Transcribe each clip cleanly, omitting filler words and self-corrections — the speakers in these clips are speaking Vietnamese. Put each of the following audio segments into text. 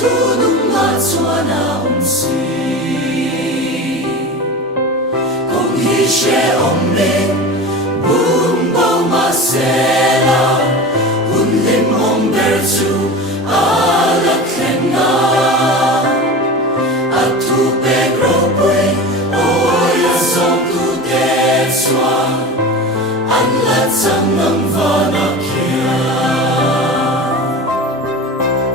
nung matsua na umsi kung hi she omni bumbo masela kun lim om berchu alakhenga atu pegropui oya song tu te swa an la chang nang vana kia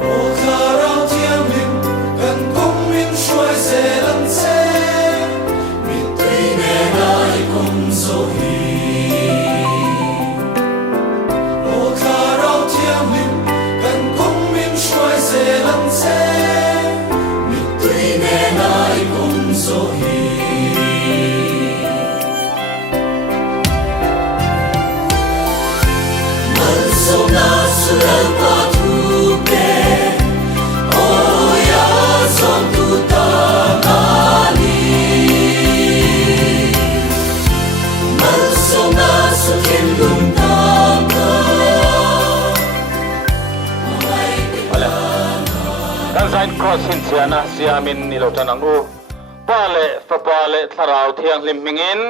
o karao tiam lim kan kong min shuai se lam se mi tui ne nai kong so hi o karao tiam lim kan kong min shuai se lam se mi tui ne nai kong so hi so na sural pa tu pe oya som tu ta mali mal so na su kin lung ta ka Wala. Kan sign cross hin siana siamin nilotan ang u. Pale fa pale tharau thiang lim mingin.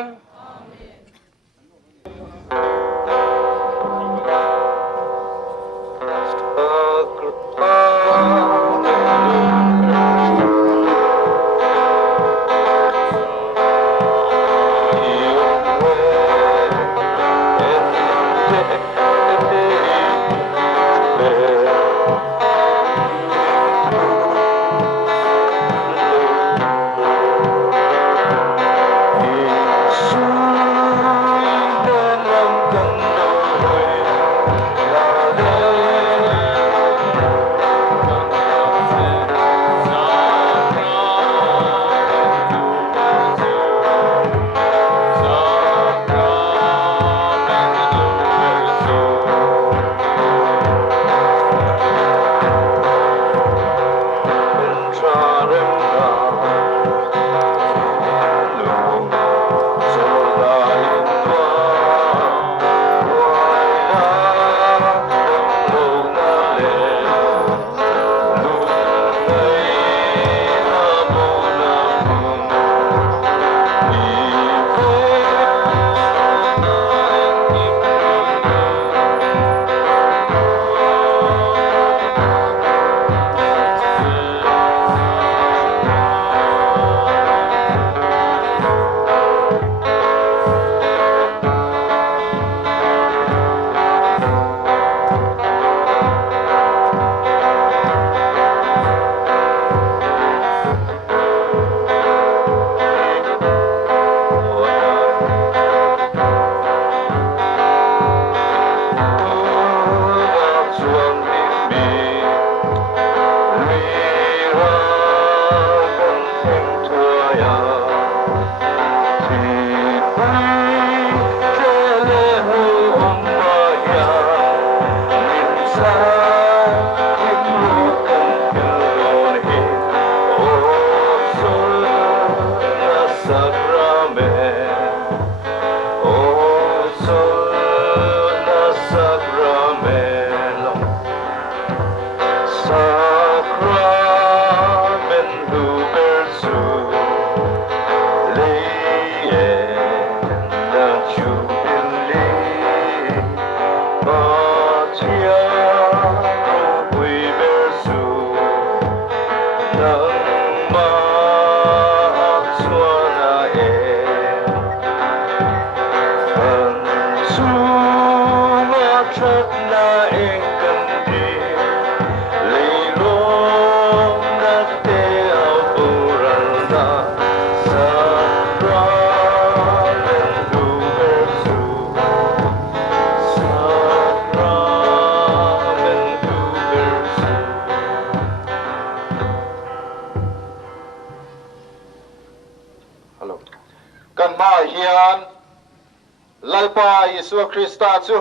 Lalpa Yesu Krista chu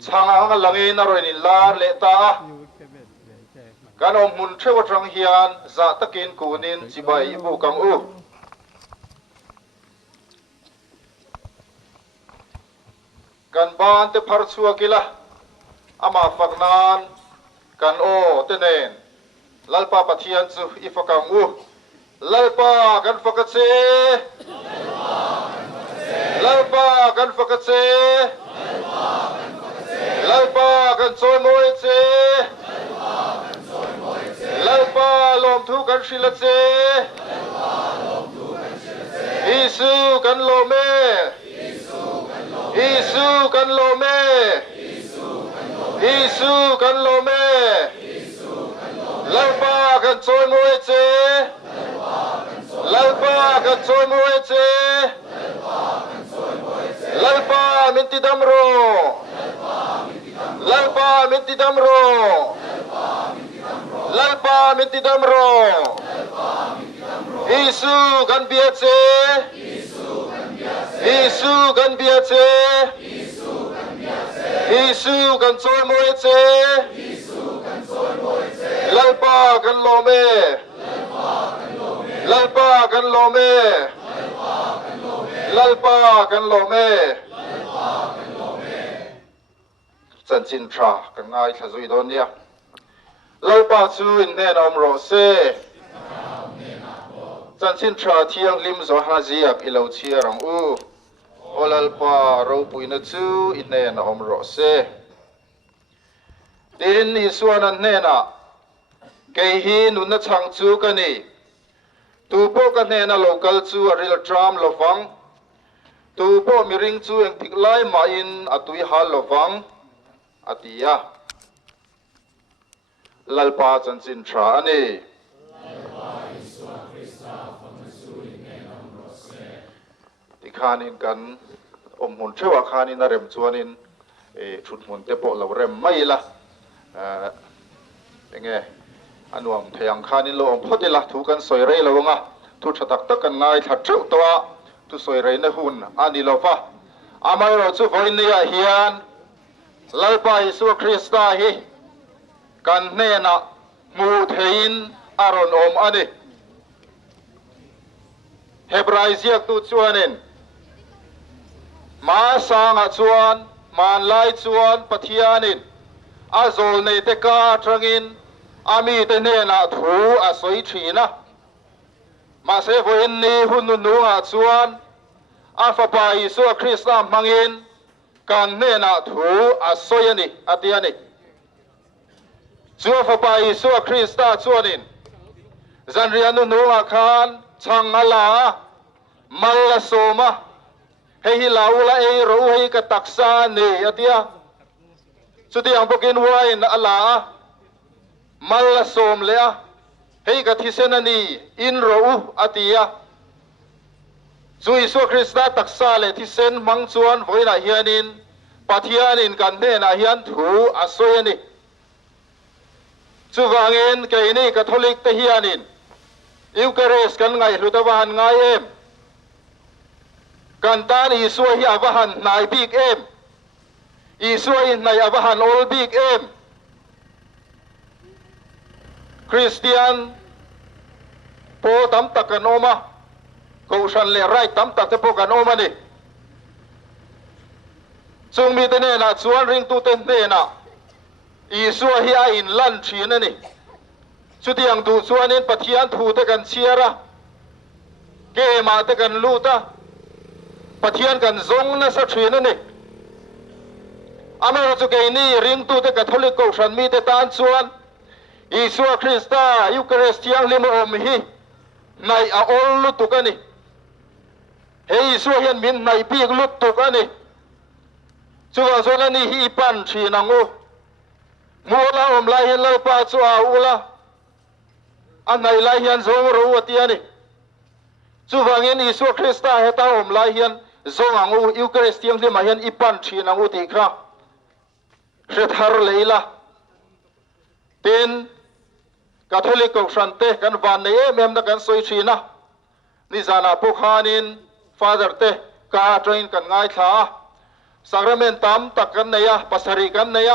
changa langin aroi ni lar le ta kanom mun thewa trang hian za takin kunin chibai bu kang u kan ban te phar chua kila ama faknan กันโอเตเนนลัลปาปะเทียนจูอีฟกังอูลัลปากันฟกัดเซลัลปากันฟกัดเซลัลปากันโซยมวยเซลัลปาลมทุกันชิลเซอิสุกันโลเมอิสุกันโลเมอิสุกันโลเมลัลปากันโซยมวยเซลัลปากันโซยมวยเซลัลปามินติดัมโรลัลปามินติดัมโรลัลปามินติดัมโรอิสุกันเบียเซอิสุกันเบียเซอิสุกันโซยมวยเซลัลปากันโลเมลัลปากันโลเมลัลปากันโลเมจันจินทรากันง่ายทะซุยโดนเนี่ยลัลปาซูอินเนนอมโรเซจันจินทราเที่ยงลิมโซฮาซีอับอิเลวเชียรังอูโอลัลปาเราปุยนัดซูอินเนนอมโรเซดินอิสวานันเนนะเกฮีนุนชังจูกันนี่ตูโปกันเนนะโลกัลจูอริลทรามโลฟังตูโปมิริงจูเองติกไลมาอินอตุยฮัลโลฟังอติยาลัลปาจันจินทรานี่ติขานินกันอมหุ่นเชื่อว่าขานินนเรมจวนินชุดหุ่นเตโปเราเรมไม่ละเป็นไงอันวมเทียงขานินโลอมพอดีละถูกันสวยเรยเราไงทุกชะตักตักกันง่ายถัดเจ้าตัวทุสวยเรยในหุ่นอันนี้เราฟ้าอามาเราจูฟอยนี่เฮียนลัลปาอิสุคริสตาฮีกันเนนะมูเทินอารอนอมอันนี้เฮบรายเซียกตุจวนินมาสังจวนมันไลจวนปะเทียนินอาโซลในเตกาทรังินอามีเตเนนะถูอาศัยชีนะมาเซฟอินนีหุนนูอาจวนอาฟปาอิสุคริสตามังอินกันเนนะถูอาศัยนี่อาติยานี่จูฟปาอิสุคริสตาจวนินจันเรียนนูอาคานชังอาลามัลลโซมาเฮฮิลาวละเอรูเฮกตักซานีอาติยาสุดที่อังพกินวายนอาลามัลลโซมเลอะเฮกทิเซนันีอินรูอาติยาจูอิสุคริสตาตักซาเลทิเซนมังจวนไว้นาเฮียนินปัทยานินกันเนนาเฮียนถูอาศัยนี่จูวางเงินเกนี่คาทอลิกเตเฮียนินอิวเคเรสกันไงลุตวานไงเอ็มกันตานอิสวยอวหันนายบิกเอ็มอิสวยนายอวหันโอลบิกเอ็มคริสเตียนโปตัมตักกันโอมากูฉันเลไรตัมตักจะโปกันโอมานี่ซึ่งมีแต่เนี่ยนะชวนริงตูเต็นเนี่ยนะอิสวยอินลันชีนั่นนี่สุดที่ยังดูส่วนนี้ปะเทียนถูตะกันเชียระเกมาตะกันลูตะปะเทียนกันซงนะสักทีนั่นนี่อามาเราจะเกนี่ริงตูตะกันทลิกกูฉันมีแต่ตานส่วนอิสุคริสตายูเครสเตียงลิมอมฮีในอาอลลุตุกันนี่เฮอิสุเฮียนมินในปีกลุตุกันนี่ส่วนส่วนนี้ฮีปันชีนังโอมูลาอมลายเฮลปาชัวอูลาอันไหนลายเฮียนทรงรู้ว่าที่นี่จู่ฟังเห็นอิสุคริสต์เหตุอมลายเฮียนทรงอังอูยูเครสเตียงที่มาเห็นอีปันชีนังอูติคราเสด็จฮาร์เลยละเป็นคาทอลิกของฉันเตกันวันนี้เมื่อนักการสวยชีนะนิจานาพวกฮานินฟาดร์เตกาทรินกันง่ายท่าสักระเมนตามตักกันเนียปัสริกันเนีย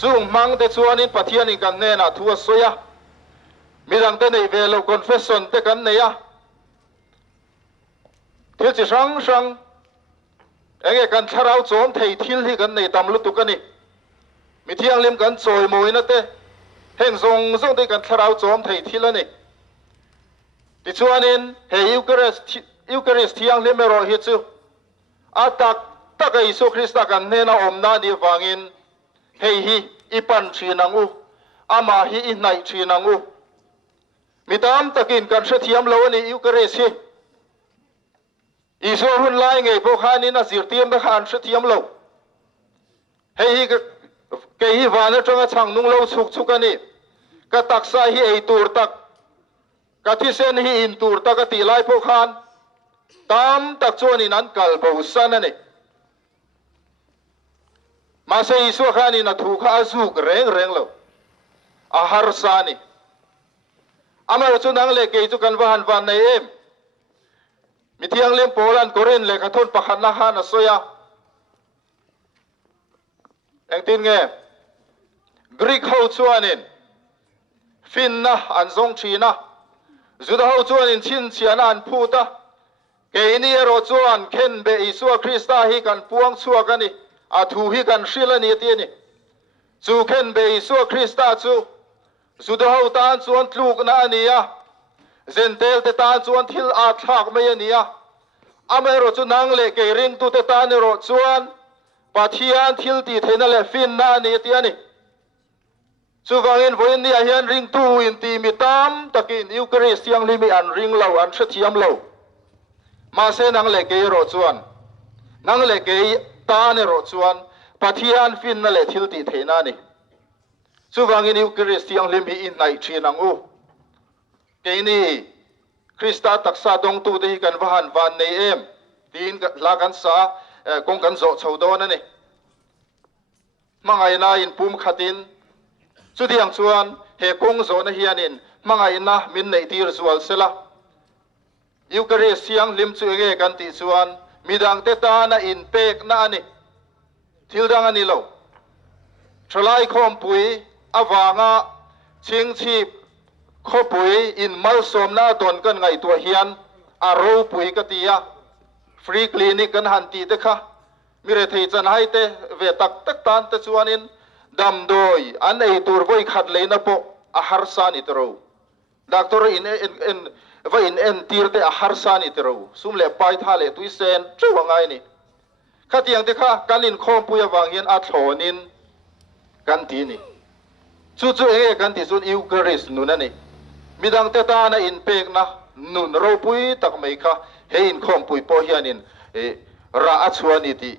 จู่มังเตชวนินปะเทียนิกันเนน่ะทัวสวยมีดังเตในเวลคอนเฟสชันเตกันเนียเที่ยวจะช่างเองกันชาราโจมเททิลที่กันในตำลุตุกันนี่มีเที่ยงเล่มกันสวยมวยนะเต heng zong te kan tharau chom thei thil ani ti chuanin he Eucharist thiang lim ro hi chu atak takai Isu Krista kan nena omna ni wangin hei hi ipan thinangu ama hi inai thinangu mitam takin kan hre thiam lo ani Eucharist hi Isu hun lai ngei bo khanin a zir tiam da khan hre thiam lo hei hi ke hi wana tanga chang nung lo chuk ani ka taksa hi ei tur tak ka thi sen hi in tur tak ti lai bo khan tam tak chuanin an kal bo san ani ma se Isu khanin a thu kha azuk reng lo a har sani amar chu nang le ke chu kan van nei em mi thiang lem polan koren le ka thon pakhat na khan a soya eng tin nge Greek ho chuanin fin na an zong thina Juda ho chuanin chin chian an phuta ke ni ro chuan khen be Isu Krista hi kan puang chuak ani a thu hi kan hril ani ti ni chu khen be Isu Krista chu Juda ho tan chuan tluk na ania zentel te tan chuan thil a thak mai ania amero chu nang le ke ring tu te tan ro chuan pathian thil ti thena le fin na ni ti ani chu wangin voin ni a hian ring tu in ti mi tam takin Eucharist yang limi an ring lo an hre thiam lo ma se nang le ke ro chuan nang le ke ta ne ro chuan pathian fin na le thil ti thena ni chu wangin Eucharist yang limi in nai thinang u ke ni Krista taksa dong tu te kan van nei em tin la kan sa kong kan zo chodon ani mangai na in pum khatin chu diang chuan he kong zo na hianin mangai na min nei tir zual sela Eucharist siang lim chu nge kan ti chuan midang te ta na in pek na ani thil dang ani lo thlai khom pui awanga ching chip kho pui in mal som na ton kan ngai tua hian aro pui ka tia free clinic kan han ti te kha mire thei chan hai te ve tak tan te chuanin dam doi an ei tur voi khat leina po a har sa ni tro doctor in en tir te a har sa ni tro sum le pai tha le tui sen chuangai ni khatiang te kha kanin khom puya wang hian a thlonin kan ti ni chu e kan ti sun Eucharist nun ani midang te ta na in pek na nun ro pui tak mai kha he in khom pui po hianin ra a chuani ti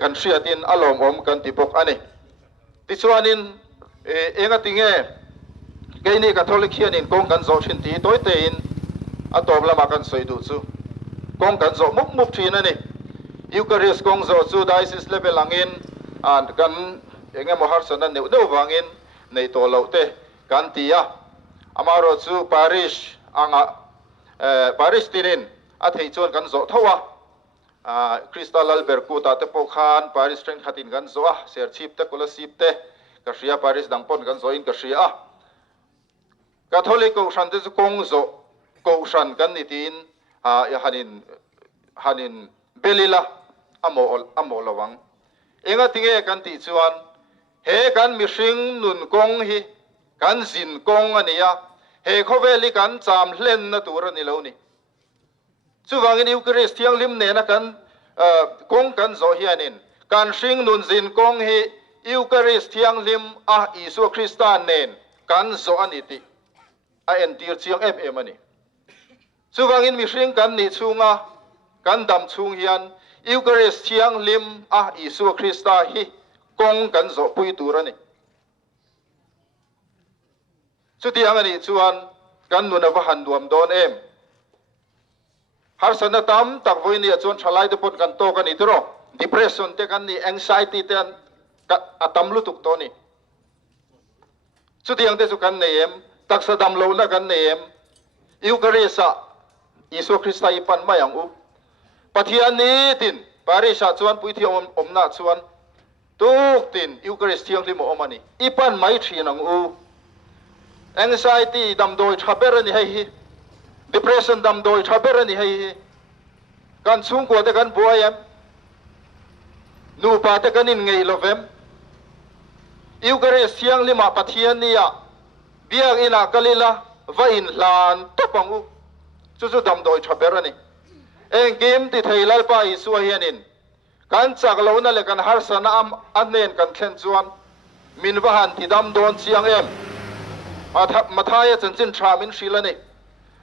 kan hriatin alom om kan ti pok ani ti chuanin enga tinge ke ni Catholic hianin kong kan zo thin ti toy te in a tom lama kan soi du chu kong kan zo mup thin ani Eucharist kong zo chu diocese level angin an kan enga mo har sanan neu wangin nei to lo te kan ti a amaro chu parish anga parish tinin a thei chuan kan zo thowa Crystal Albert Kuta te pokhan parish strength khatin kan zo a ser chip te kula sip te ka hria parish dangpon kan zo in ka hria a Catholic ko shan te chu kong zo ko shan kan ni tin hanin belila amo lawang enga tinge kan ti chuan he kan mi hring nun kong hi kan zin kong ania he khoveli kan cham hlen na tur ani lo ni chuwangin Eucharist thiang lim ne na kan kong kan zo hianin kan hring nun zin kong hi Eucharist thiang lim a Isu Krista nen kan zo ani ti a en tir chiang em ani chuwangin mi hring kan ni chunga kan dam chung hian Eucharist thiang lim a Isu Krista hi kong kan zo pui tur ani chu tiang ani chuan kan nuna va han duam don em har sana tam tak voi ni chuan thalai te pon kan to kan ni tro depression te kan ni anxiety te an atam lu tuk to ni chu tiang te chu kan nei em taksa dam lo na kan nei em Eucharist Isu Krista ipan mayang u pathian ni tin parisha chuan pui thi om na chuan tuk tin Eucharist thiang lim om ani ipan mai thinang u anxiety dam doi thaber ani hei depression dam doi thaber ani hei kan chung ko te kan buayam nu pa te kan in ngei lovem Eucharist thiang lima pathian nia biang ina kalila va in lan tapangu chu chu dam doi thaberani eng game ti theilal pa isu hianin kan chak lo na le kan har sana am anen kan thlen chuan min va han ti dam don chiang em mathaya chanchin tha min shilani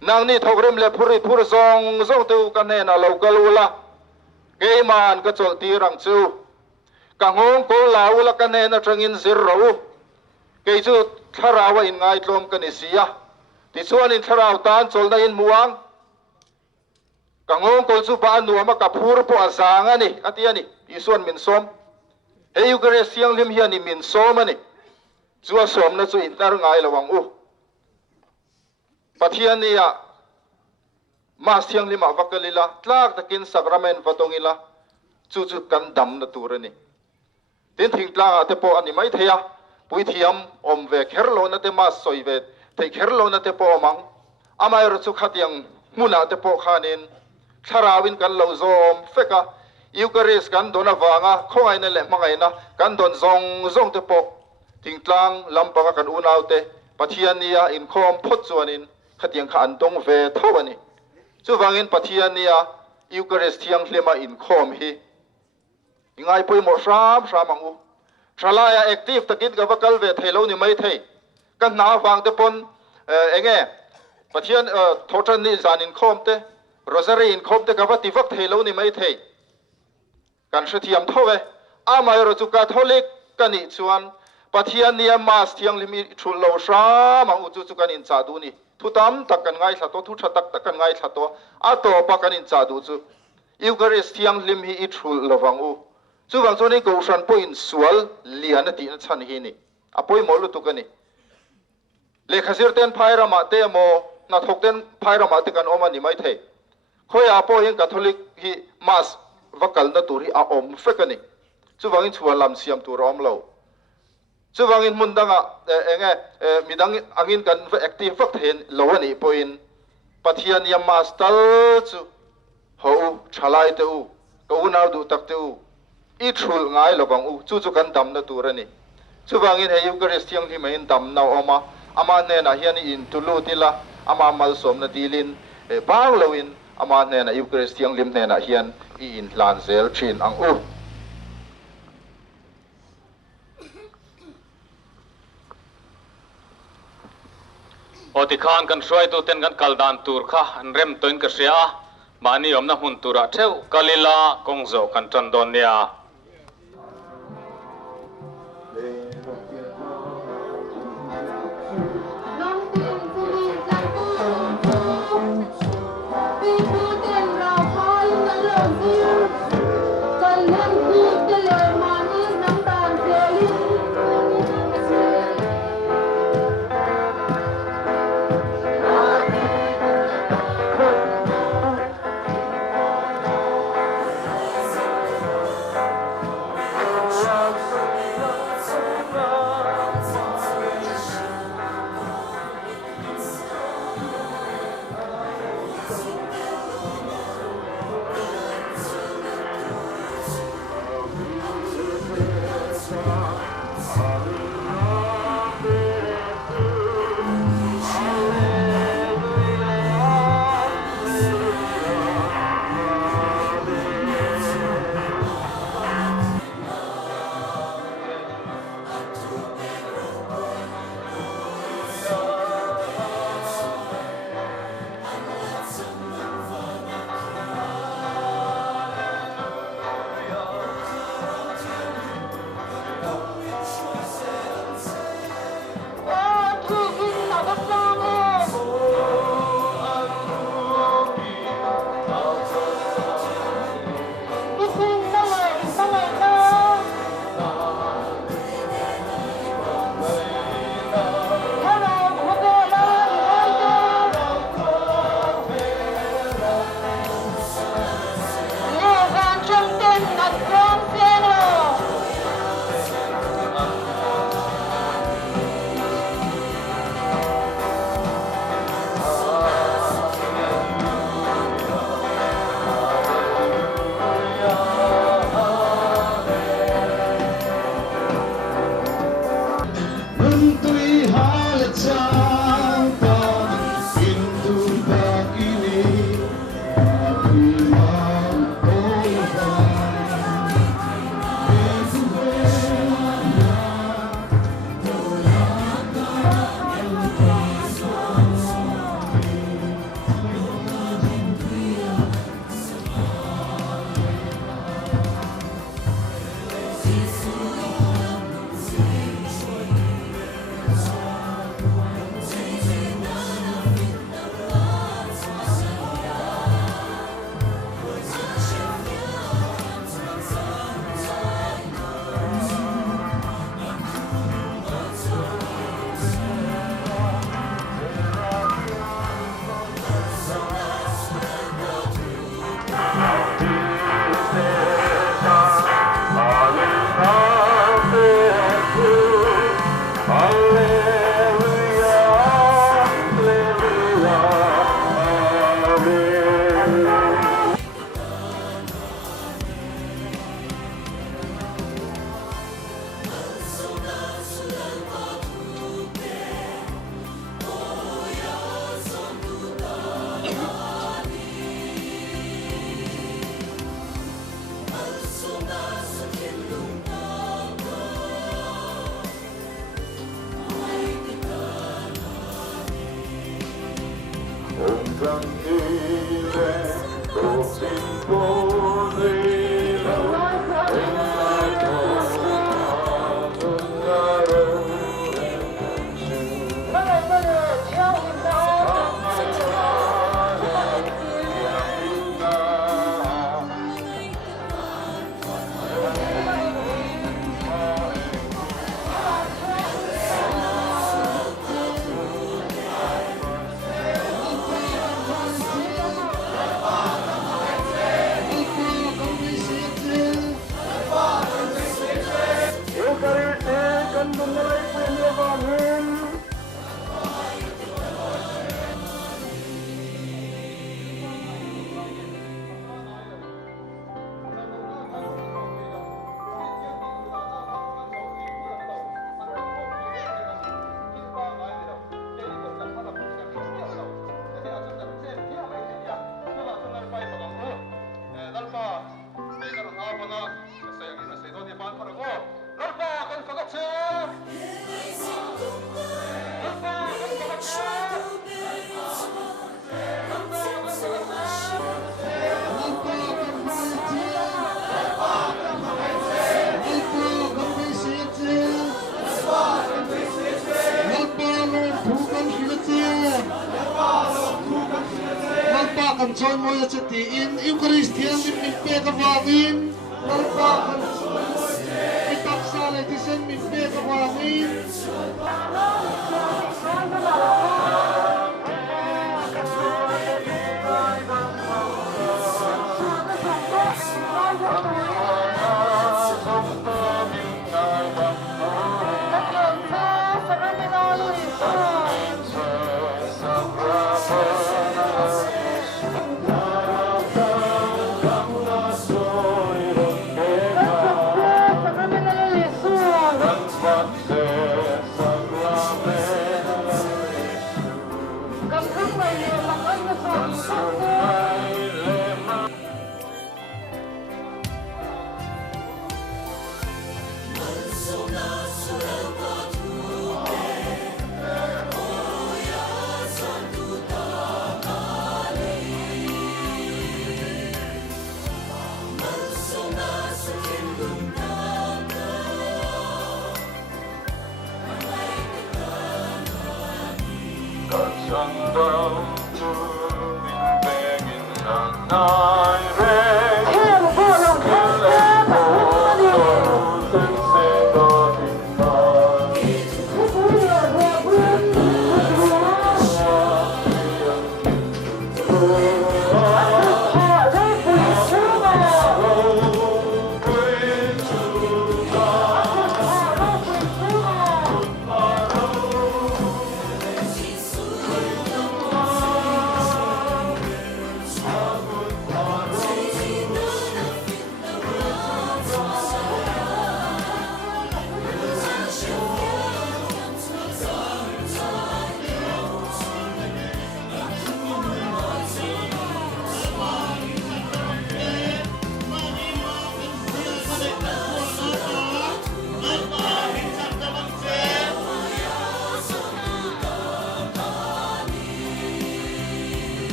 nang ni thogrem le phuri phur zong zong tu kan ne na local ula ke man ka chol ti rang chu ka ngong ko la ula kan ne na tangin zir ro ke chu tharawa in ngai tlom kan isia ti chuan in tharau tan chol na in muang ka ngong ko chu pa nu ma ka phur po azang ani atiani isuan min som he yu gare siang lim hiani min som ani chu som na chu in tar ngai lawang u pathiania ma siang lima vakalila tlak takin sakramen vatongila chu chu kan dam na turani tin thing tlang ate po ani mai theya pui thiam om ve kherlo na te ma soi ve thei kherlo na te po mang amai ro chu khatiang muna te po khanin tharawin kan lo zom feka eucharis kan dona wanga khongai na le mangai na kan don zong zong te po thing tlang lampanga kan unaute pathiania in khom phot chuanin khatiang kha andong ve thawani chu wangin pathiania eucharis thiang hlema in khom hi ingai pui mo ram ramangu thralaya active takin ga vakal ve thelo ni mai thei kan na wang te pon enge pathian thotan ni zanin khom te rosary in khom te ka va tivak thelo ni mai thei kan shithiam thowe amai ro chu catholic kani chuan pathiania mas thiang limi thul lo ramang u chu kan in cha du ni thutam tak kan ngai thato thu thatak tak kan ngai thato a to pa kan in cha du chu eucharis thiang lim hi I thul lawang u chu wang choni ko san point sual lian ti na chan hi ni apoi molu tu kani lekhasir ten phaira ma te mo na thok ten phaira ma te kan oma ni mai thei khoi apo hin catholic hi mas vakal na turi a om fekani chu wangin chuan lam siam tur om lo chu wangin mundanga enge midang angin kan active vak then lo ani point pathiania mas tal chu ho thalai te u ko unau du tak te u I thul ngai lawang u chu chu kan dam na turani chu wangin he eucharis thiang hi mai dam na oma ama ne na hian in tulu tila ama mal som na dilin bang loin ama ne na eucharis thiang lim ne na hian I in lan zel thin ang u oti khan kan shoi tu ten kan kaldan tur kha an rem toin ka sia mani om na hun tura theu kalila kongzo kan tan don nia chon mo ya chati in Eucharist hiang min pe ka wangin narpa kan itak sale tisen min pe ka wangin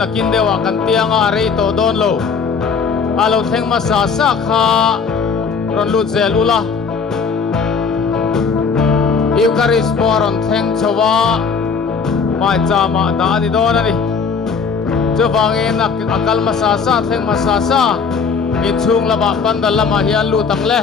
nakin dewa kan tiang ari to don lo alo theng ma sa sa kha ron lu zelula Eucharist moron theng chawa mai chama da ni don ani chawangin akal ma sa sa theng ma sa sa i chung lama pandal lama hian lu tang le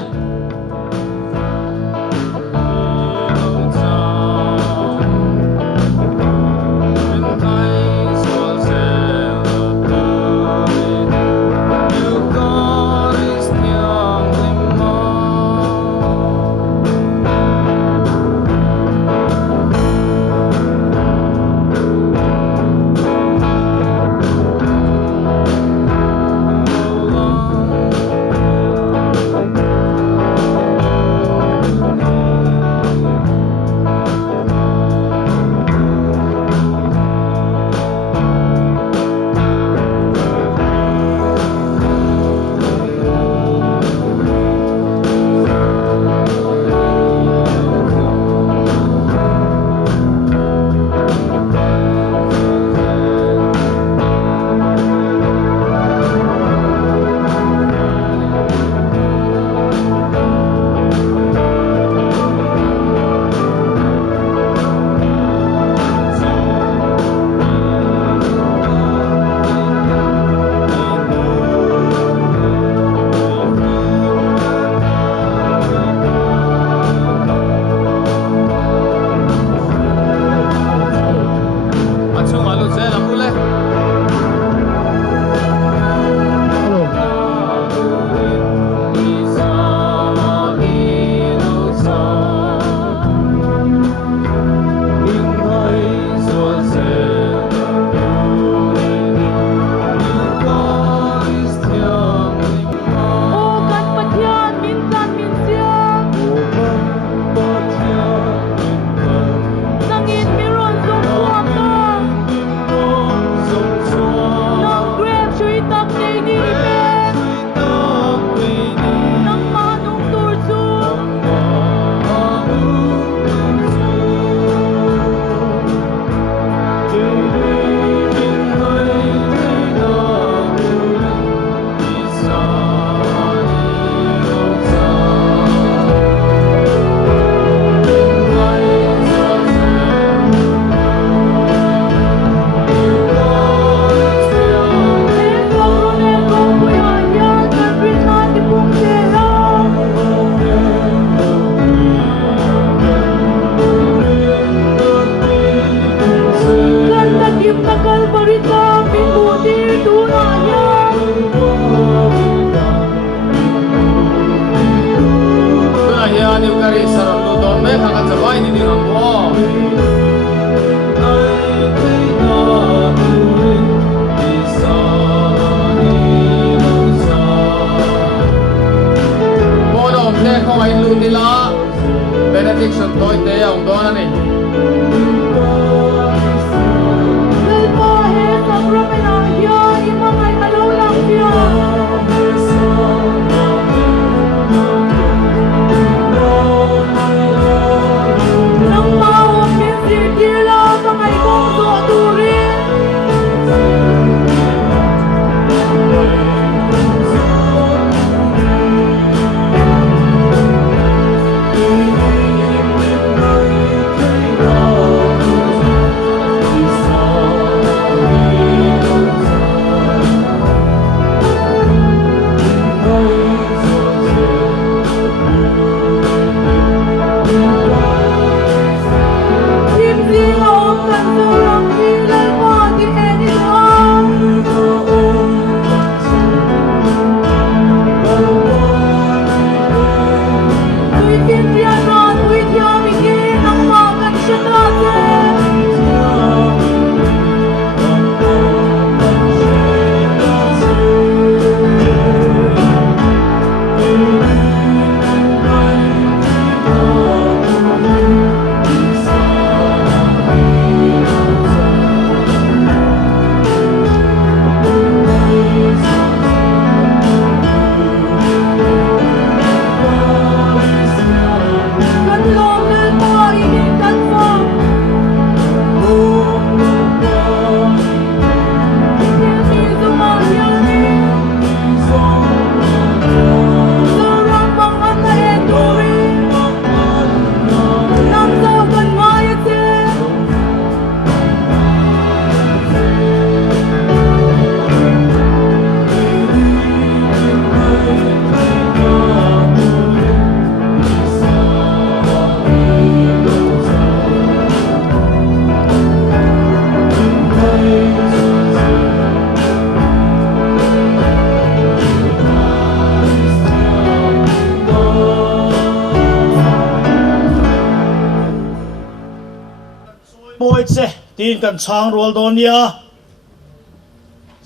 in kan chang rol donia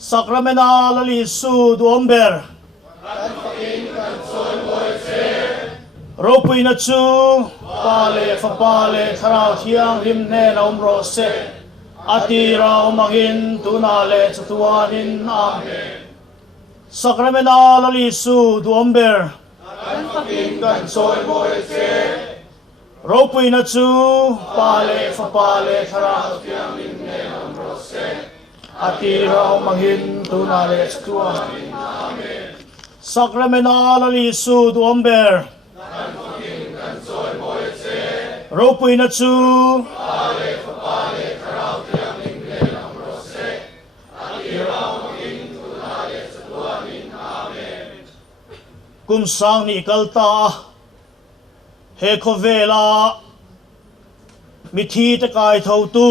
sakramena lali su duomber ropui na chu pale fa pale tharau thiang rim ne na umro se atira umangin tunale chatuanin amen sakramena lali su duomber kan soi boy se ropui na chu pale fa pale tharau thiang rim ne na umro se atira umangin tunale chatuanin amen sakramena lali su duomber ropui na chu kum sang ni kalta he khovela mithi te kai thau tu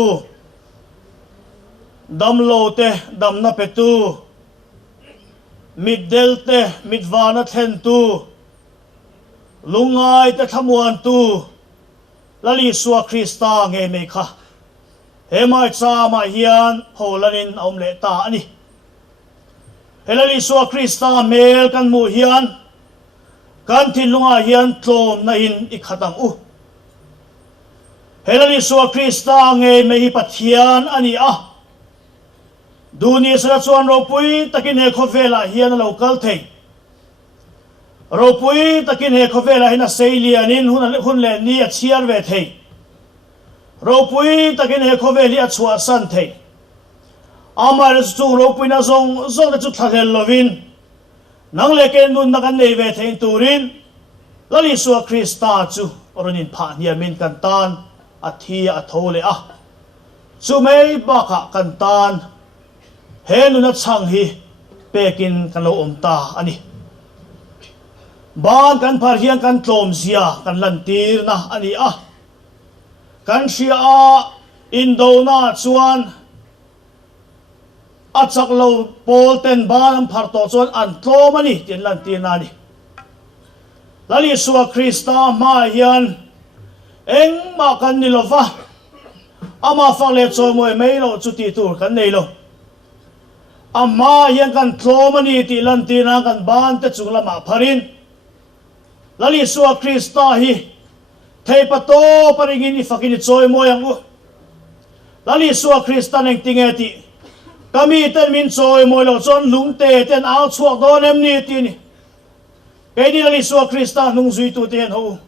dam lo te dam na pe tu mit del te mit vana then tu lungai te thamuan tu lali suwa Krista nge me kha he mai cha ma hian holanin om le ta ani he lali suwa Krista mel kan mu hian kan thin lunga hian tlom na in i khatang u he lali suwa Krista nge me hi pathian ani a duni sala chuan ropui takin he khovela hian local thei ropui takin he khovela hina seilianin hun le ni a chiar ve thei ropui takin he khoveli a chua san thei amar chu ropui na zong na chu thalel lovin nang le ken nun na kan nei ve thei turin lali suwa Krista chu oronin pha niamin kan tan a thi a thole a chu mei ba kha kan tan he nu na chang hi pekin kan lo om ta ani ban kan phar hian kan tlom zia kan lantir na ani a kan sia a indo na chuan a chak lo pol ten ban phar to chuan an tlom ani tin lantir na ni lali suwa Krista ma hian eng ma kan ni lova ama phang le choi moi mei lo chu ti tur kan nei lo ama hian kan tlom ani ti lantir na kan ban te chung lama pharin lali suwa Krista hi thei pato paringin ni fakini choi moyang u lali suwa Krista neng tingeti kami ten min choi moi lo chon lungte ten ao chuak don em ni ti ni ke ni lali suwa Krista nung zui tu ten ho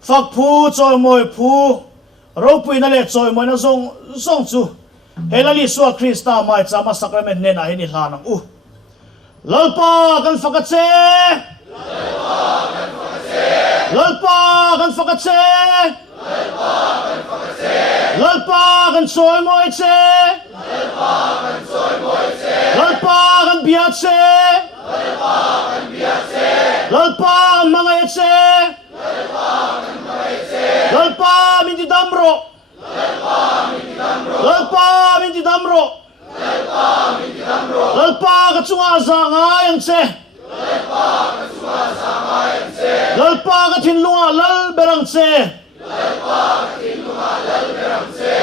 fak phu choi moi phu ropui na le choi moi na zong chu he lali suwa Krista mai chama sacrament ne na hi ni hlanang u lalpa kan fakache lalpa kan fakatse lalpa kan soy moi che lalpa kan biat che lalpa kan mangai che lalpa min di damro lalpa min di damro lalpa ka chunga zanga yang che lalpa ka thin lunga lal berang che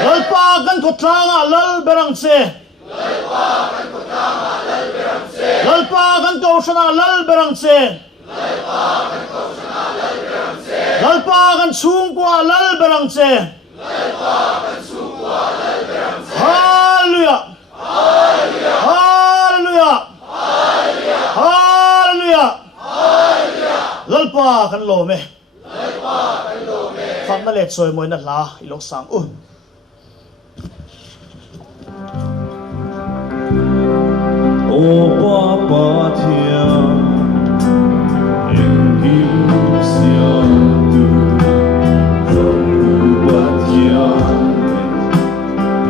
lalpa kan kotlanga lal berang che lalpa kan kaushana lal berang che lalpa kan chungkwa lal berang che hallelujah hallelujah hallelujah lalpa kan lo me phang na le choi moi na la ilok sang u o papa thia em kim sia tu from batia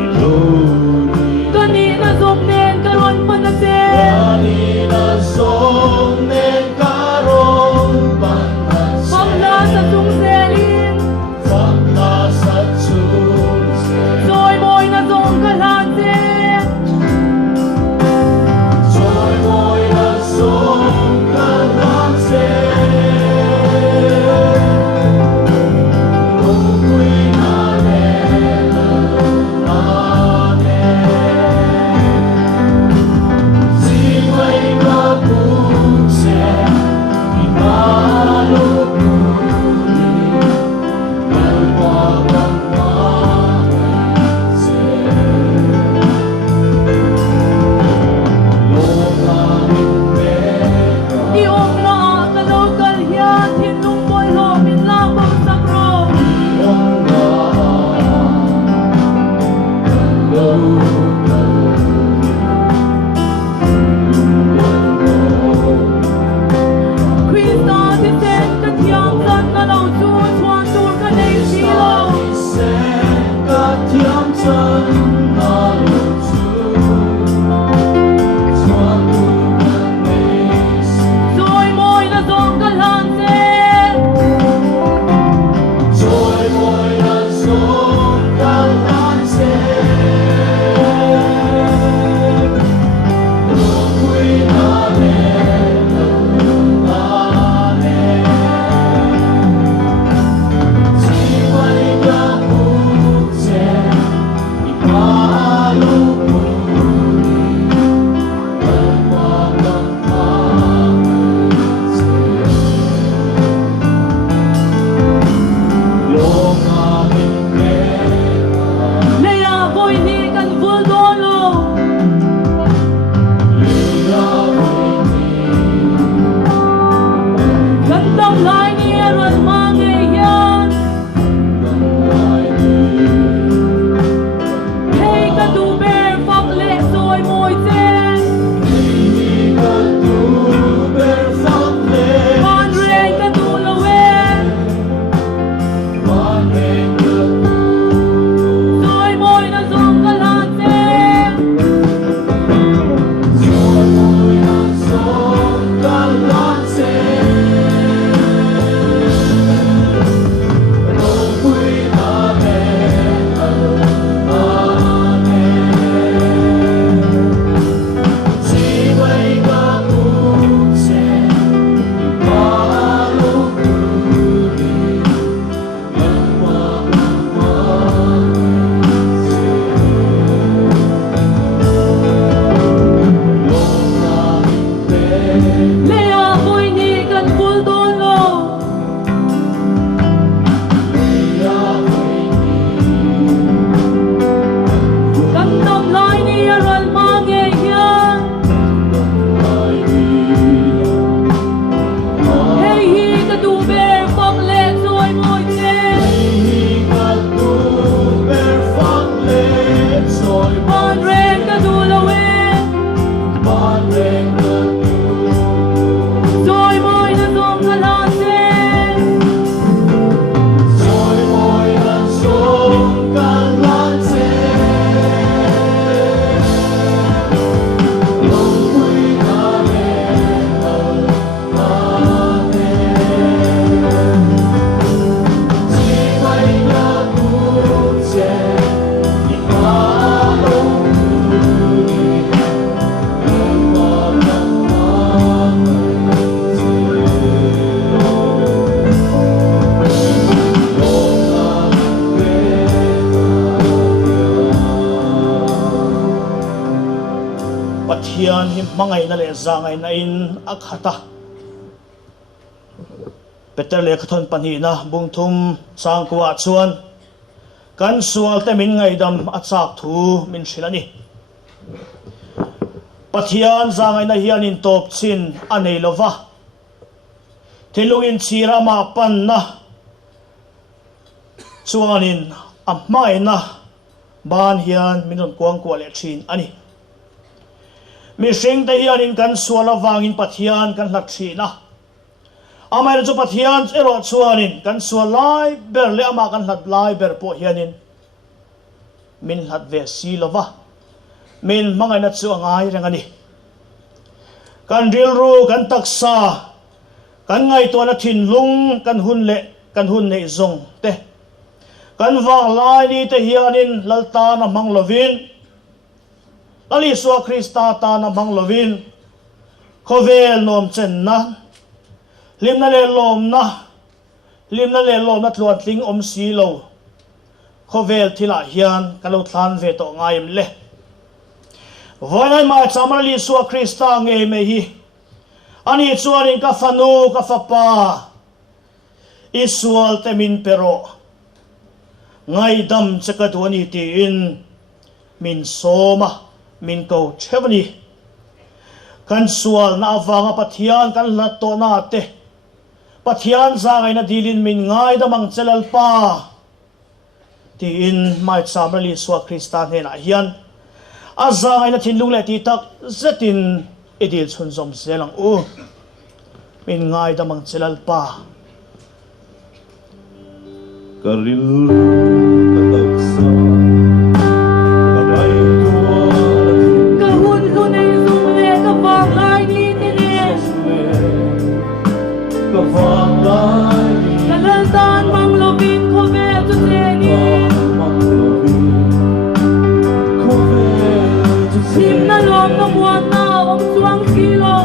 iloni Kani na zom nen karon panase ani na song nen karon panase Pagla sa sungselin Fakta sa ren ka du lo we ban reng nan Rồi môi na zong ka lan se rồi môi nan sông can lan se lòng quy ta về ta về chỉ bay na buồn se đi qua lâu đi qua năm Pathian hi mangai na le zangai na in akhata Peter le khathon pani na bungthum sangkwa chuan kan sual te min ngai dam achak thu min shilani Pathian zangai na hian in top chin anei lova Thilungin chira ma pan na chuanin amai na ban hian minun kuang kwa le thin ani mi sing te hian in kan suala wangin Pathian kan hlat thina amai chu Pathian ero chuanin kan sual lai ber le ama kan hlat lai ber po hianin min hlat ve si lova min mangai na chu angai rengani kan ril ru kan taksa kan ngai to na thin lung kan hun nei zong te kan wang lai ni te hianin lalta na manglovin Lali Yeshua Krista ta na manglovin Kovel nom chen na Lim na le lom na tluan tling om si lo Kovel tila hian kalau tlan ve to ngayem le Voinai mai chamar Lali Yeshua Krista nge me hi Ani chuanin ka fanu ka fapa Isual te min pero Ngay dam chakatwani ti in Min soma min ko chevani kan sual na awanga Pathian kan latto na te Pathian zangai na dilin min ngai damang chelal pa ti in mai chamali Yeshua Krista he na hian azangai na thinlung le ti tak zetin idil chhun zom zelang u min ngai damang chelal pa karil kataksa Ka hun hun ay zong le ka vang lai ni ni ni Ka lal tan mang lo vin ko ve tu te ni Sim na lom na muan na om chuang si lo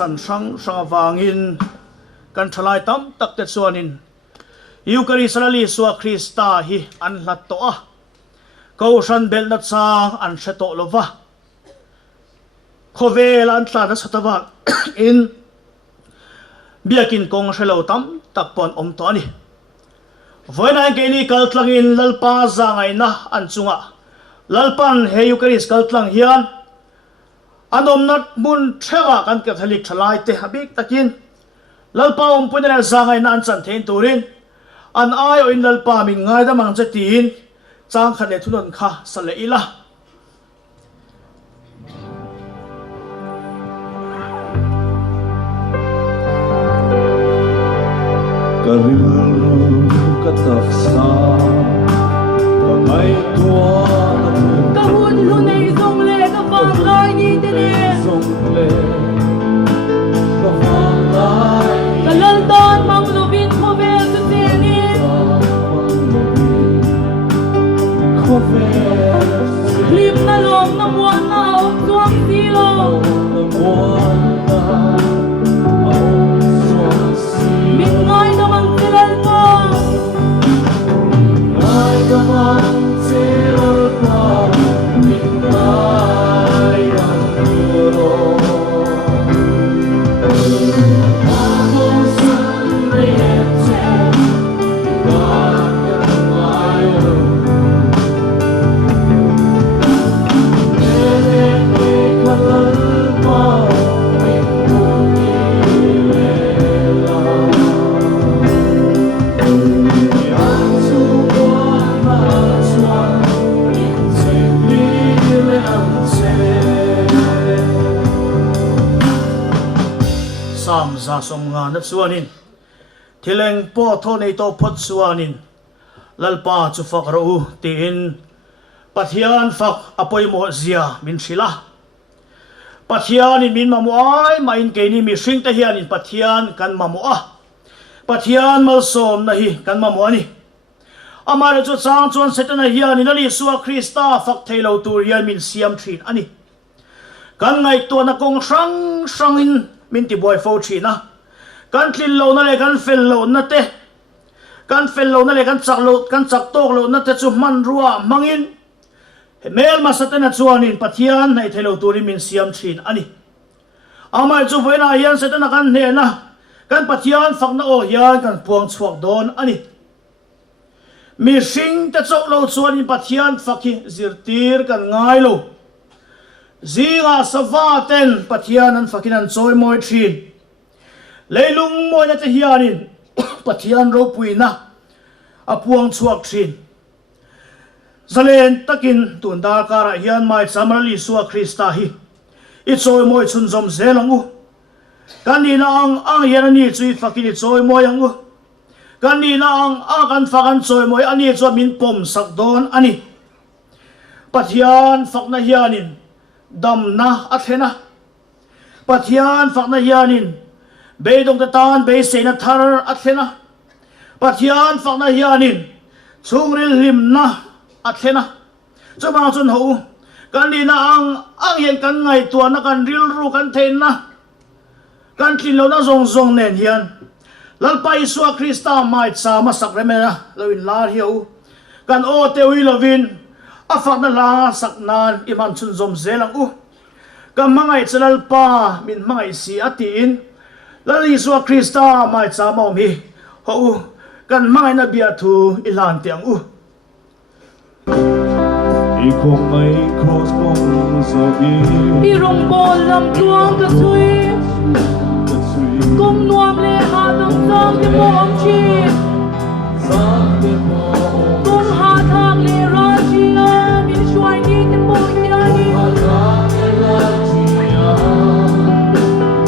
san sang sang awangin kan thalai tam tak te chuanin Eucharist rali suwa Krista hi an hlat to a ko san bel na chang an hreto lova khovel an tla na satawa in biakin kong shelo tam tak pon om to ani voina ke ni kaltlangin lalpa zangai na an chunga lalpan he Eucharist kaltlang hian anom nat mun thewa kan Catholic thalai te habik takin lalpa punar zangai na an chan thein turin an ayo in lalpa min ngai da mang chatin chang khane thunon kha sale ila Karil kataksa kamay tua Kahun lunay song le ka pang lai ni tene sumple kamalay Kalaldan mang lubin mo bel sa tenin kofes Klip na long na buwan na og suwang silo nabuan na ang swasi Mingay na mang silal mo ay kamang sirpa minay ang duro ako sa reyete bakit sam za som nga na chuanin thileng po tho nei to phot chuanin lalpa chu fak ro tin pathian fak apoi mo zia min sila pathian in min mamu ai ma in ke ni mi hring ta hian in pathian kan mamu a pathian mal som na hi kan mamu ani amare chu chang chuan setana hian in ali suwa Krista fak thailo tur hian min siam thin ani kan ngai to na kong sang sangin min ti boy fo thina kan thlin lo na le kan fel lo na te kan fel lo na le kan chak tok lo na te chu man ruwa mangin mel ma satana chuanin pathian nei thelo turin min siam thin ani amai chu voina hian satana kan ne na kan pathian fakna o hian kan puang chuak don ani mi hring te chok lo chuanin pathian fakhi zirtir kan ngai lo zinga savaten pathian an fakinan choi moi thin leilung moi na te hianin pathian ro puina apuang chuak thin zalen takin tunda kara hian mai chamali suwa Krista hi I choi moi chun zom zelang u kanina ang yanani chui fakini choi moi ang u kanina ang kan fakan choi moi ani chu min pom sak don ani pathian fakna hianin damna athena pathian fakna hianin beidong tatan be sena thar athena pathian fakna hianin chungril limna athena chuma chun ho kanina ang yen kan ngai tua na kan ril ru kan thein na kan thlilo na zong zong nen hian lalpai suwa Krista mai cha ma sakramena loin lar hiu kan o tewi lovin afak na la saknan iman chun zom zelang u kam mangai chalal pa min mangai si atin lali suwa Krista mai cha mo mi ho u kan mangai na bia thu ilan tiang u Ikong may kosmong sabi Irong bolam tuang ka sui Katsui Kung nuam le hatang sang di mo ang chi Sabi mo Kung hatang le rajia Min shuai ni di mo yani Hatang elatiya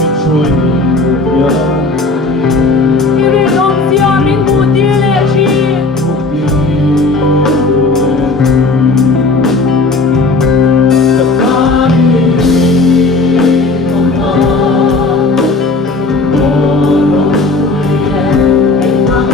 Michoy ya Irinong siya min puti le chi Mukti Kakani Mama Moro Kuye Ang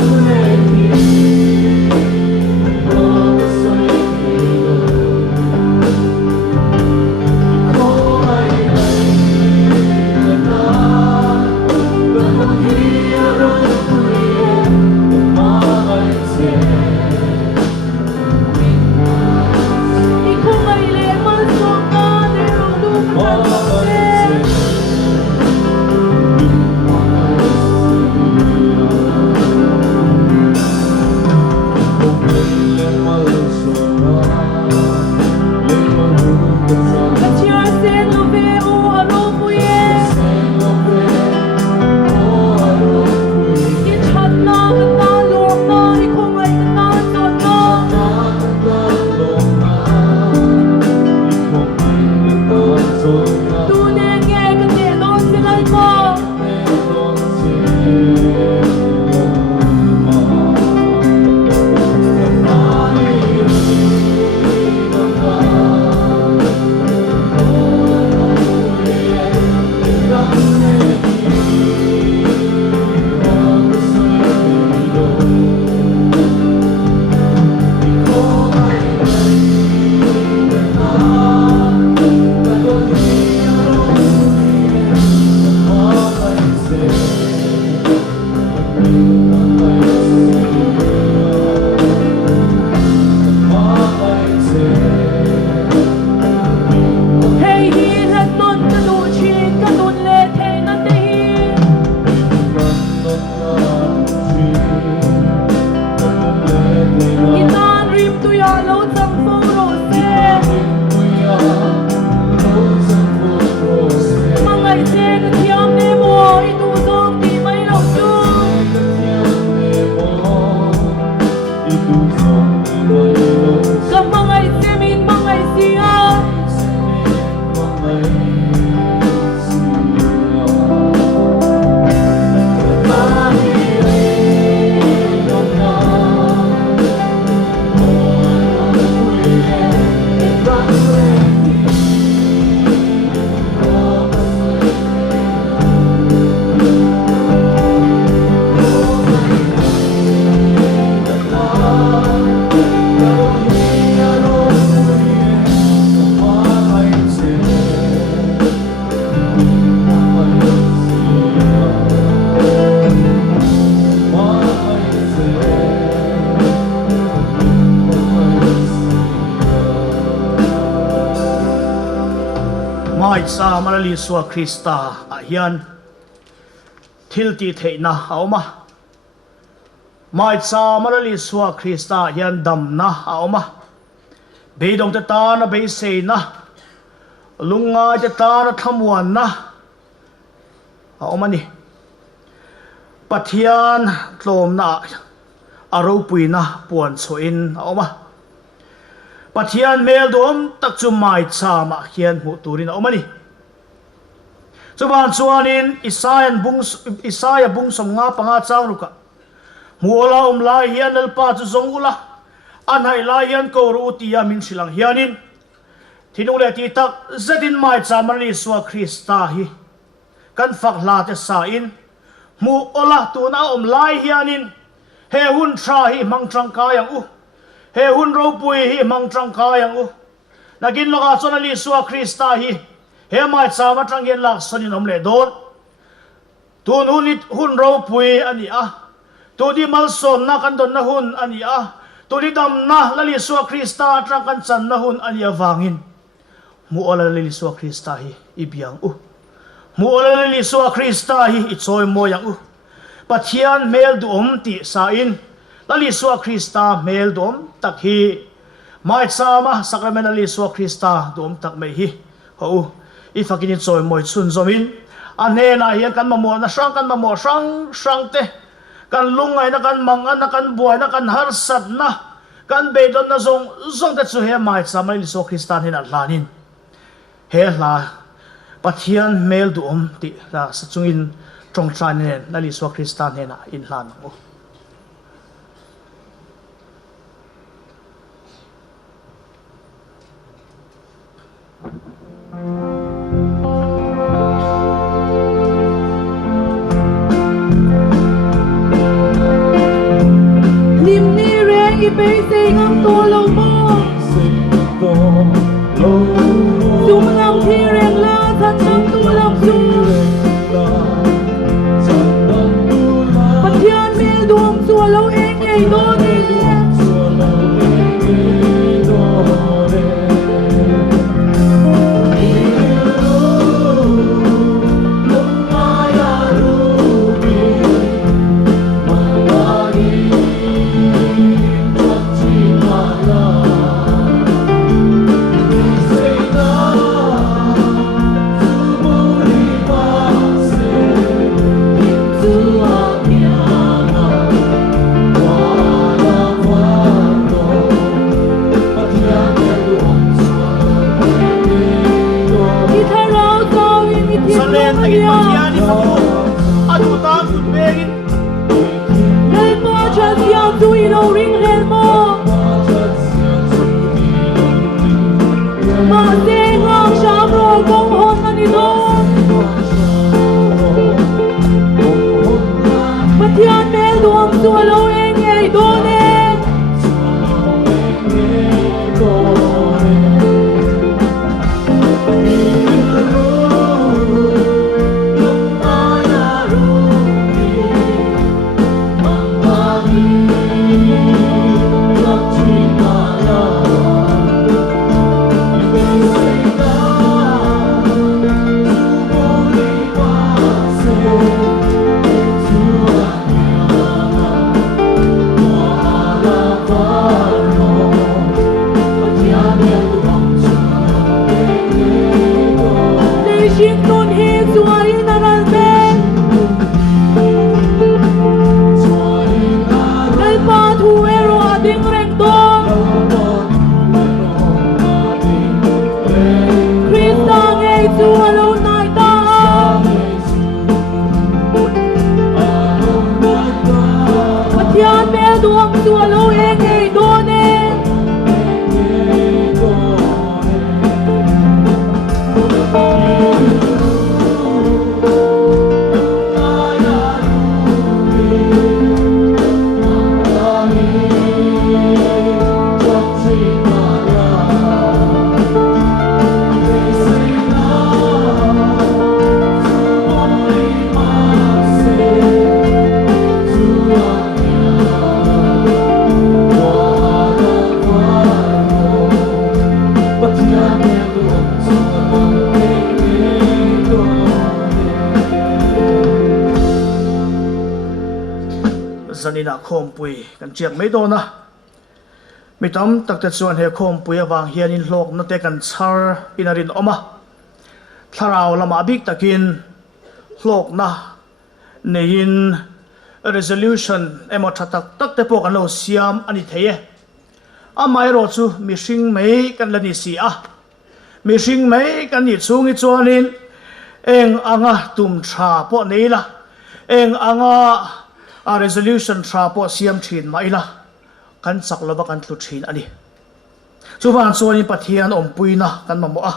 mai sa malali suwa Krista hian thil ti theina aoma mai sa malali suwa Krista hian damna aoma beidong te ta na be se na lunga te ta na thamuan na aoma ni pathian tlom na aro puina puan choin aoma pathian mel dom tak chu mai cha ma hian mu turin omani chuban chuanin Isaiah bung som nga panga chang ruka muola lai hian alpa chu zong ula an hai lai hian ko ru ti ya min silang hianin thinung le ti tak zadin mai cha mali suwa Krista hi kan fak la te sa in mu ola tu na lai hianin he hun tra hi mang trang ka yang u he hun ro pui hi mang trang ka yang u nagin loka chonali suwa Krista hi he mai cha ma trang gen lak sonin om le don tun hun ro pui ani a tu di mal son na kan don na hun ani a tu di dam na lali suwa Krista trang kan chan na hun ani awangin mu ola lali suwa Krista hi ibiang u mu ola lali suwa Krista hi ichoi mo yang u pathian mel du ti sa in lali suwa Krista mel dom tak hi mai sama sacrament lali suwa Krista dom tak mai hi ho i fakin choi moi chun zomin ane na hian kan mamo na sang te kan lungai na kan manga na kan buai na kan har sat na kan beidon na zong te chu he mai sama lali suwa Krista hin atlanin he la pathian mel dom ti la sachungin trong chanen lali suwa Krista hena in hlan mo na khom pui kan chiak mai do na mi tam tak te chuan he khom pui awang hian in hlok na te kan char inarin oma tharau lama bik takin hlok na nein resolution emo thatak tak te pok an lo siam ani theye amai ro chu mi hring mai kan lani si a mi hring mai kan ni chungi chuanin eng anga tum tha po nei la eng anga a resolution tha po siam thin mai la kan sak lova kan thlu thin ani chuwan chuanin pathian om puina kan mamo a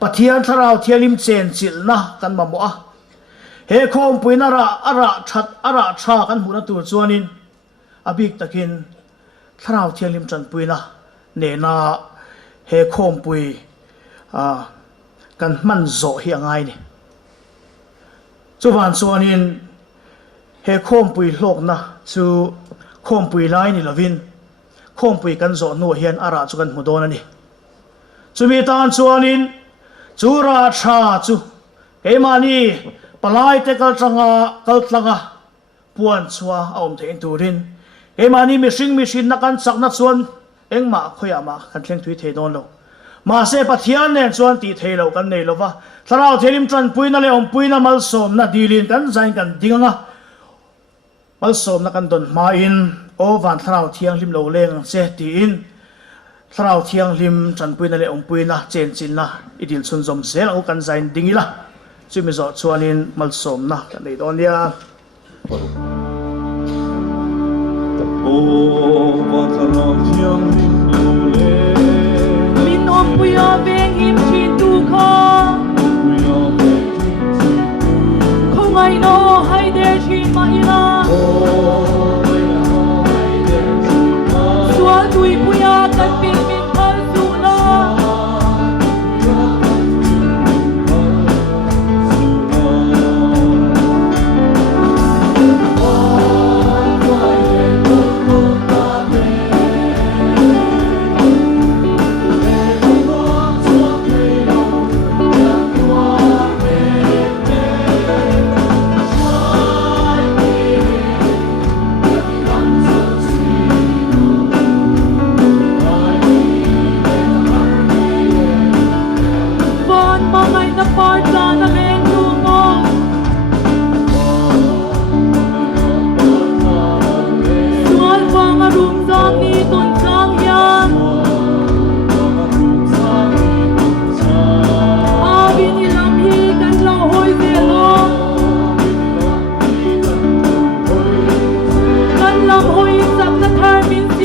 pathian tharau thialim chen chil na kan mamo a he khom puina ara tha kan huna tur chuanin abik takin tharau thialim chan puina ne na he khom pui kan man zo hi angai ni chuwan chuanin he khom pui hlok na chu khom pui lai ni lovin khom pui kan zo no hian ara chu kan hmudon ani chumi tan chuanin chura tha chu keimani palai te kal tlanga puan chua aum thein turin keimani mi hring na kan chakna chuan engma khoyama kan thleng thui the don lo ma se pathian nen chuan ti thei lo kan nei lova tharau thelim tran puina le om puina mal som na dilin kan zain kan dinga mal som na kan don ma in o van tharau thiang lim lo leng che ti in tharau thiang lim tran puina le om puina chen chin na idil chun zom zel au kan zain dingila chumi zo chuanin mal som na kan nei don ya min om puya beng im chin tu kho không ai no hay để chin ma ila xua tui puya kan pin min khal su la Hãy subscribe cho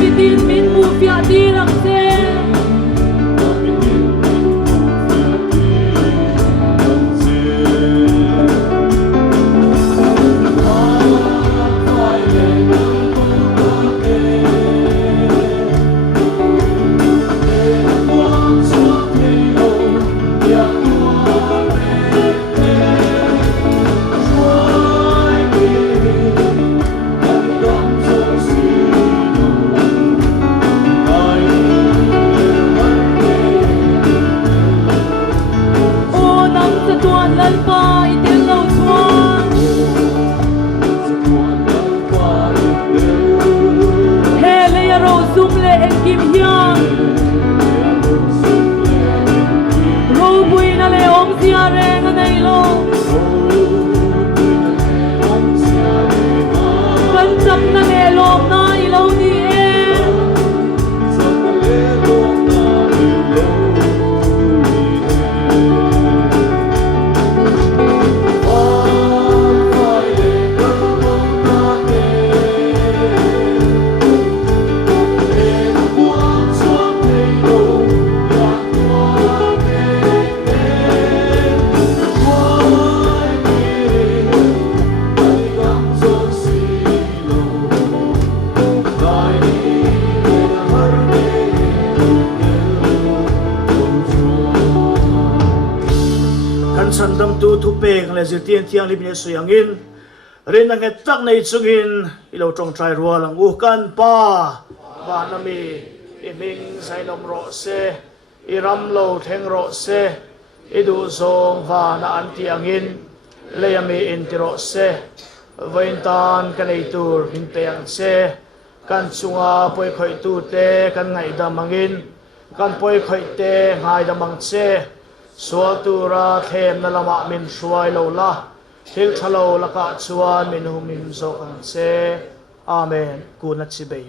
kênh Ghiền Mì Gõ để không bỏ lỡ ชันดำตูทุเปงและจิตเตียนเทียงลิบเนสุยังอินเรียนนังเกตักในจุกินอิเราจงใจรัวหลังอุกันป้าบานามีอิมิงไซนมโรเซอิรัมโลเทงโรเซอิดูซงวานาอันเทียงอินเลยมีอินติโรเซเวนตานกันในตูร์หินเปียงเซกันสุงาป่วยข่อยตูเตกันไงดามังอินกันป่วยข่อยเตไงดามังเซสวตูราเทมนลมะมินสวยโลละทิลทะโลละกะชวนมินหุมิมโซกันเซอาเมนกูนัดสิเบย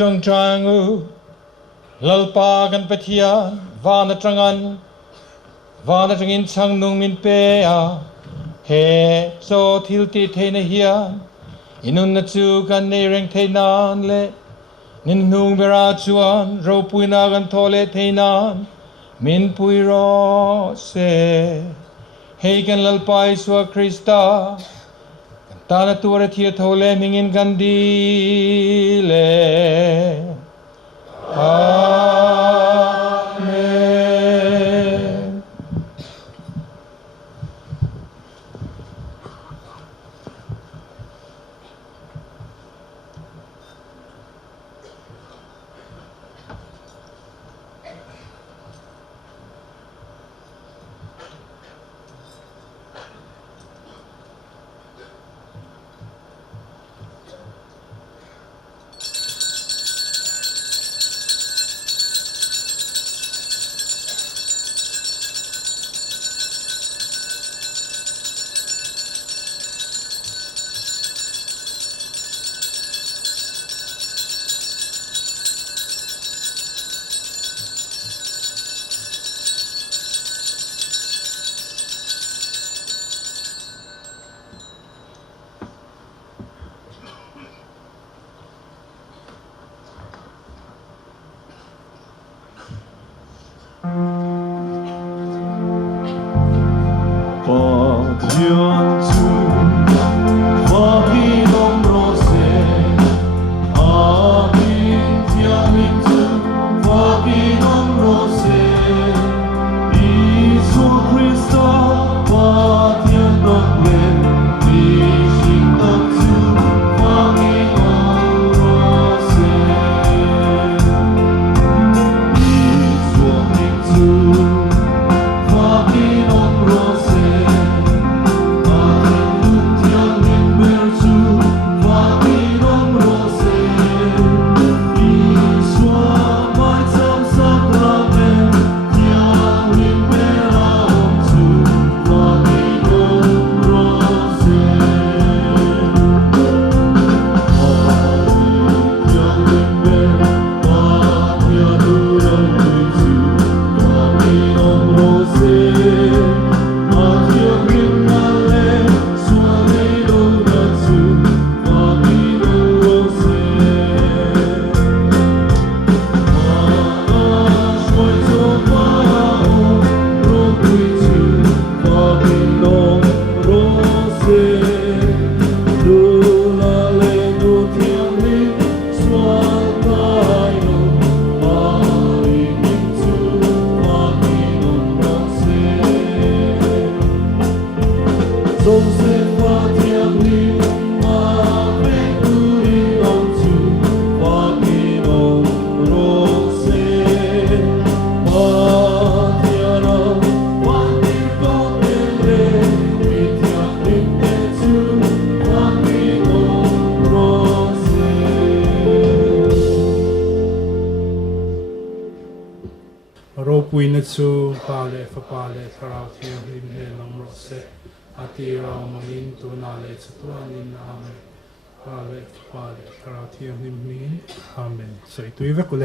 Trong trang lalpa kan petian vana trangan vana trangin sang nung min pe a he so thilti theina hian inun na chu kan nei reng theinan le nin nung bera chuan ro puina kan thole theinan min pui ro se he kan lalpai swa Krista Tana tuara thia thole mingin gandile. Amen. ปุยนัชูปาเลฟปาเลทราวเทียริมเฮลังรสเซอาทิเรามังอินตุนาเลสตัวนินอาเมนปาเลฟปาเลทราวเทียริมนี้อาเมนสวยตุยเวกุเล